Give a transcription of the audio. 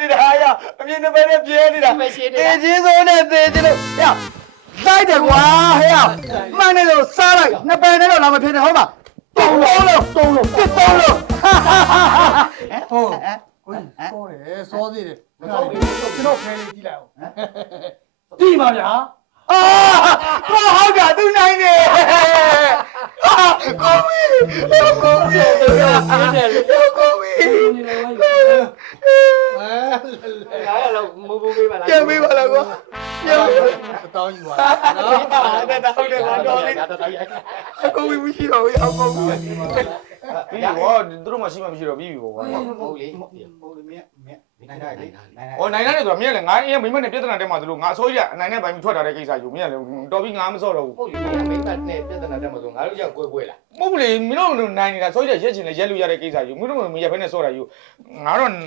နေတာရအမြင်တစ်ပဲနဲ့ပြဲနေတာတေချင်းစိုးနဲ့တေချင်းလို့ဟဲ့လိုက်တယ်ကွာဟဲ့မှန်တယ်လို့စားလိုက်နှစ်ပယ်နဲ့တော့လာမဖြစ်နဲ့ဟုတ်ပါသုံးလို့ဟုတ်ဟုတ်ကိုကြီးပေါ်တယ်စောသေးတယ်ကျွန်တော်ခဲလေးကြည့်လိုက်အောင်ကြည့်ပါဗျာဟုတ်ကသူနိုင်နေကိုမီကိုမီကိုမီတော့မူပေးပါလားပြန်ပေးပါလားကွာပြန်တောင်းယူပါနော်တောင်းတယ်ပါတော့လေကိုမီမရှိတော့ဘူးအောင်ကောင်းပြီပြီးတော့သူတို့မှရှိမှမရှိတော့ပြီးပြီပေါ့ကွာဟုတ်လေနိုင်တယ်လေဟောနိုင်တယ်ဆိုတော့မင်းကလည်းငါအင်းမိမနဲ့ပြဿနာတက်မှသလိုငါအစိုးရအနိုင်နဲ့ပိုင်းထွက်လာတဲ့ကိစ္စယူမင်းကလည်းတော်ပြီးငါမစော့တော့ဘူးဟုတ်လေမိမနဲ့ပြဿနာတက်မှဆိုငါတို့ကြောက်ကွဲလားမဟုတ်ဘူးလေမင်းတို့နိုင်နေတာစိုးရရက်ချင်လဲရက်လို့ရတဲ့ကိစ္စယူမင်းတို့မရက်ဖဲနဲ့စော့တာယူငါတော့